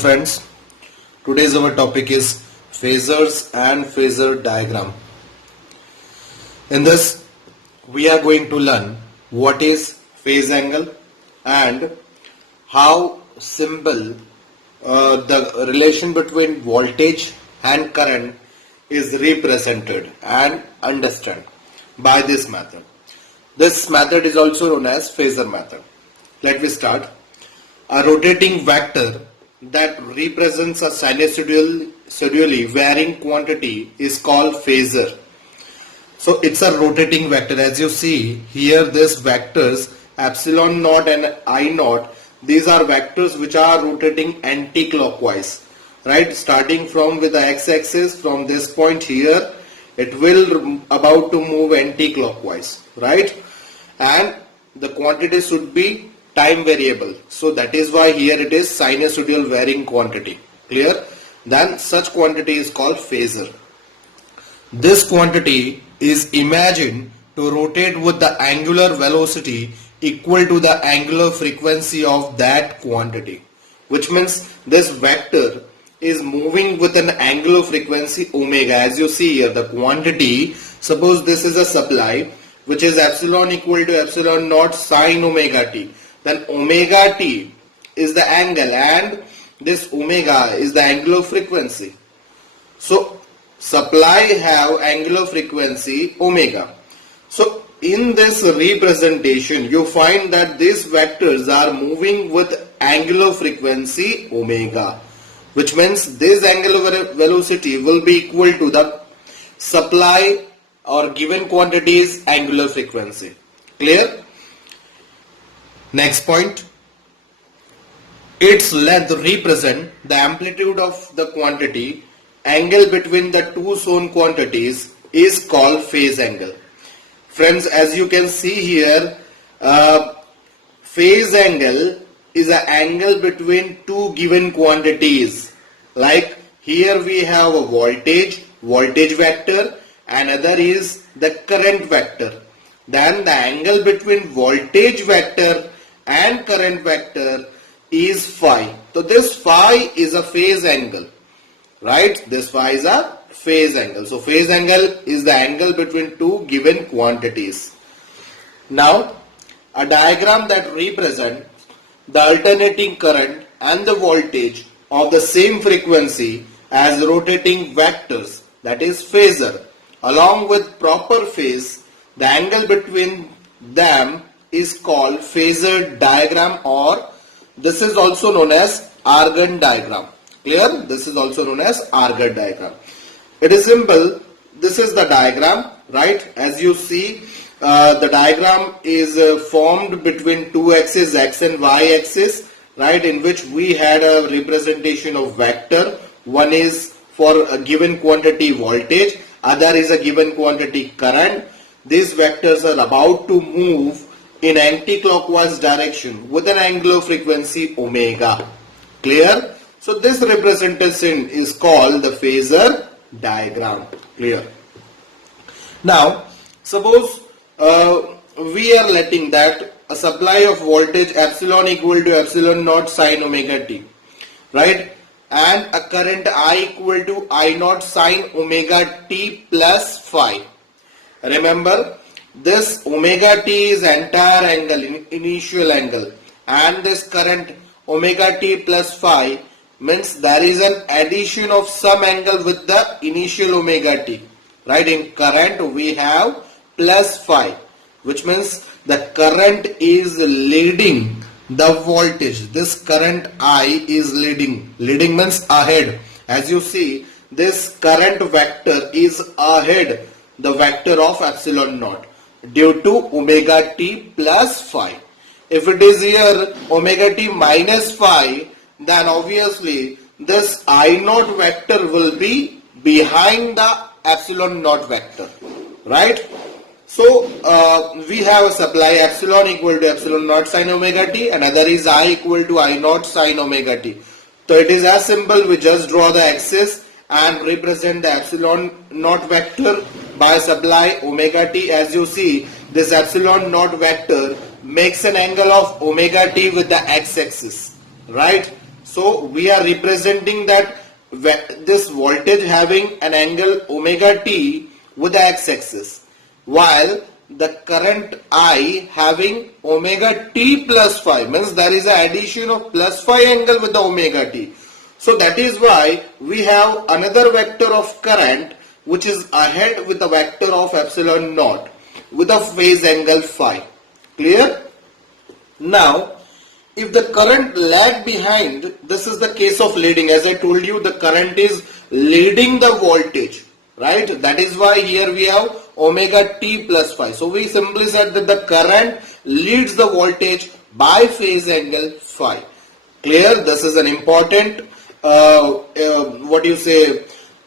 friends, today's our topic is phasors and phasor diagram. In this we are going to learn what is phase angle and how simple the relation between voltage and current is represented and understood by this method. This method is also known as phasor method. Let me start. A rotating vector that represents a sinusoidally varying quantity is called phasor. So it's a rotating vector. As you see here, this vectors epsilon naught and I naught, these are vectors which are rotating anti-clockwise, right? Starting from with the x-axis, from this point here, it will about to move anti-clockwise, right? And the quantity should be time variable, so that is why here it is sinusoidal varying quantity. Clear? Then such quantity is called phasor. This quantity is imagined to rotate with the angular velocity equal to the angular frequency of that quantity, which means this vector is moving with an angular frequency omega. As you see here, the quantity, suppose this is a supply which is epsilon equal to epsilon naught sine omega t, then omega t is the angle and this omega is the angular frequency. So supply have angular frequency omega. So in this representation you find that these vectors are moving with angular frequency omega, which means this angular velocity will be equal to the supply or given quantity's angular frequency. Clear? Next point, its length represent the amplitude of the quantity. Angle between the two shown quantities is called phase angle. Friends, as you can see here, phase angle is an angle between two given quantities. Like here we have a voltage vector, another is the current vector. Then the angle between voltage vector and current vector is phi. So this phi is a phase angle, right? This phi is a phase angle. So phase angle is the angle between two given quantities. Now a diagram that represents the alternating current and the voltage of the same frequency as rotating vectors, that is phasor, along with proper phase, the angle between them is called phasor diagram, or this is also known as Argand diagram. Clear? This is also known as Argand diagram. It is simple. This is the diagram, right? As you see, the diagram is formed between two axes, x and y axis, right? In which we had a representation of vector. One is for a given quantity voltage, other is a given quantity current. These vectors are about to move in anti-clockwise direction with an angular frequency omega. Clear? So this representation is called the phasor diagram. Clear? Now suppose we are letting that a supply of voltage epsilon equal to epsilon naught sine omega t, right? And a current I equal to I naught sine omega t plus phi. Remember, this omega t is entire angle, initial angle, and this current omega t plus phi means there is an addition of some angle with the initial omega t, right? In current we have plus phi, which means the current is leading the voltage. This current I is leading means ahead. As you see, this current vector is ahead the vector of epsilon naught due to omega t plus phi. If it is here omega t minus phi, then obviously this I naught vector will be behind the epsilon naught vector, right? So we have a supply epsilon equal to epsilon naught sine omega t, another is I equal to I naught sine omega t. So it is as simple, we just draw the axis and represent the epsilon naught vector by supply omega t. As you see, this epsilon naught vector makes an angle of omega t with the x-axis, right? So we are representing that this voltage having an angle omega t with the x-axis, while the current I having omega t plus phi, means there is an addition of plus phi angle with the omega t. So that is why we have another vector of current which is ahead with the vector of epsilon naught with a phase angle phi. Clear? Now, if the current lag behind, this is the case of leading. As I told you, the current is leading the voltage, right? That is why here we have omega t plus phi. So we simply said that the current leads the voltage by phase angle phi. Clear? This is an important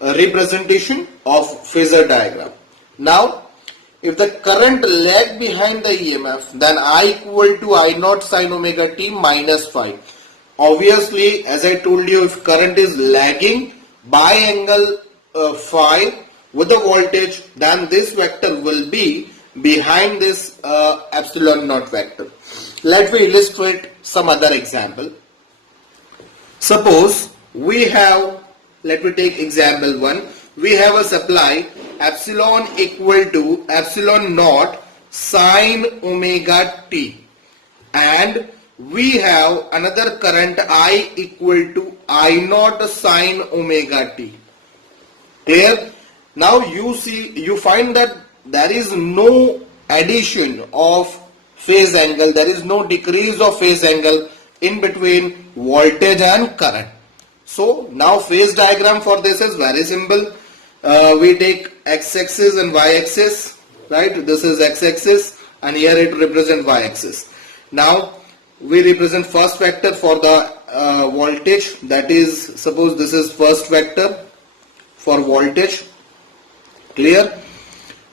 representation of Phasor diagram. Now, if the current lag behind the EMF, then I equal to I naught sine omega t minus phi. Obviously, as I told you, if current is lagging by angle phi with the voltage, then this vector will be behind this epsilon naught vector. Let me illustrate some other example. Suppose we have, let me take example 1. We have a supply epsilon equal to epsilon naught sine omega t, and we have another current I equal to I naught sine omega t. Clear? Now you find that there is no addition of phase angle, there is no decrease of phase angle in between voltage and current. So now phase diagram for this is very simple. We take x-axis and y-axis, right? This is x-axis and here it represents y-axis. Now we represent first vector for the voltage, that is, suppose this is first vector for voltage. Clear?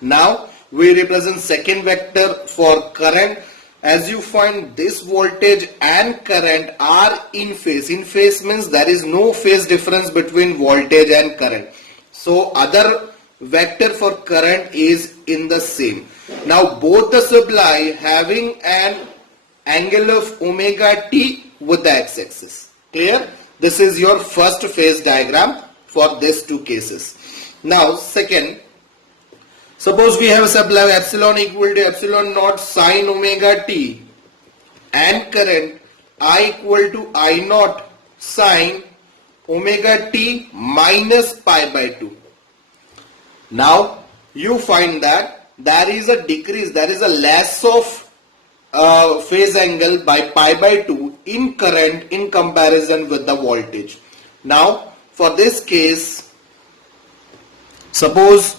Now we represent second vector for current. As you find, this voltage and current are in phase. In phase means there is no phase difference between voltage and current. So other vector for current is in the same. Now both the supply having an angle of omega t with the x-axis. Clear? This is your first phase diagram for these two cases. Now second, suppose we have a supply of epsilon equal to epsilon naught sine omega t and current I equal to I naught sine omega t minus pi by 2. Now you find that there is a decrease, there is a less of phase angle by pi by 2 in current in comparison with the voltage. Now for this case, suppose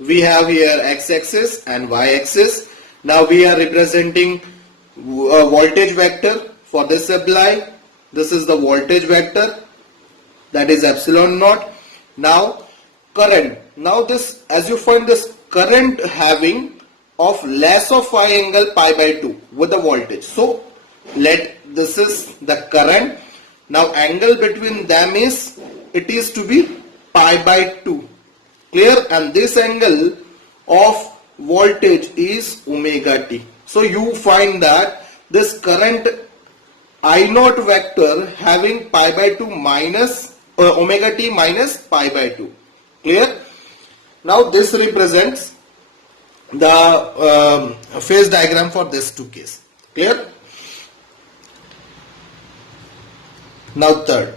we have here x-axis and y-axis. Now we are representing a voltage vector for this supply. This is the voltage vector, that is epsilon naught. Now current. Now this, as you find this current having of less of phi angle pi by 2 with the voltage. So this is the current. Now angle between them is, it is to be pi by 2. Clear? And this angle of voltage is omega t. So you find that this current I naught vector having pi by 2 minus omega t minus pi by 2. Clear? Now this represents the phase diagram for this two case. Clear? Now third,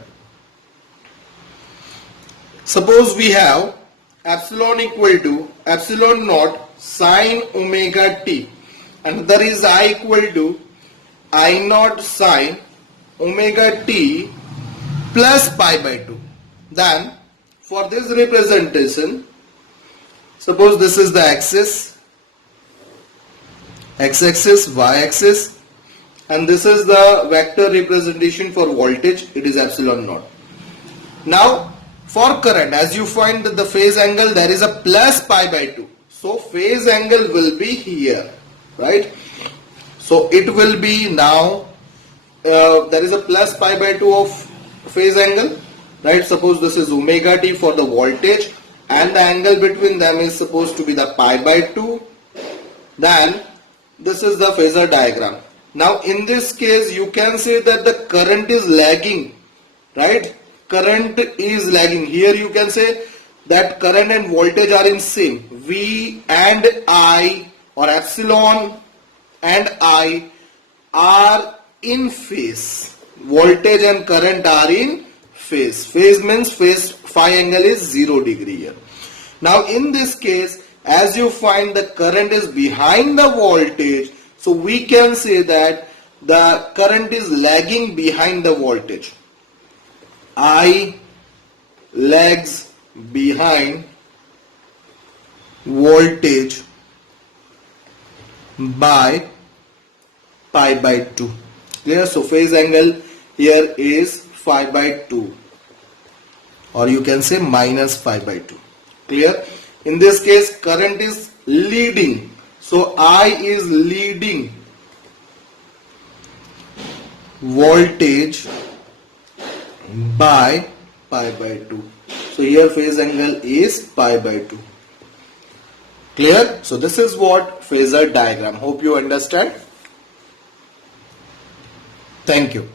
suppose we have epsilon equal to epsilon naught sine omega t and there is I equal to I naught sine omega t plus pi by 2. Then for this representation, suppose this is the axis, x-axis, y-axis, and this is the vector representation for voltage, it is epsilon naught. Now for current, as you find that the phase angle, there is a plus pi by 2. So phase angle will be here, right? So it will be now, there is a plus pi by 2 of phase angle, right? Suppose this is omega t for the voltage and the angle between them is supposed to be the pi by 2. Then this is the phasor diagram. Now in this case you can say that the current is lagging right? Current is lagging. Here you can say that current and voltage are in same. V and I, or epsilon and I, are in phase. Voltage and current are in phase. Phase means phase phi angle is 0 degree here. Now in this case, as you find the current is behind the voltage, so we can say that the current is lagging behind the voltage. I lags behind voltage by pi by 2. Clear? So phase angle here is phi by 2, or you can say minus phi by 2. Clear? In this case, current is leading. So I is leading voltage by pi by 2. So here phase angle is pi by 2. Clear? So this is what Phasor diagram. Hope you understand. Thank you.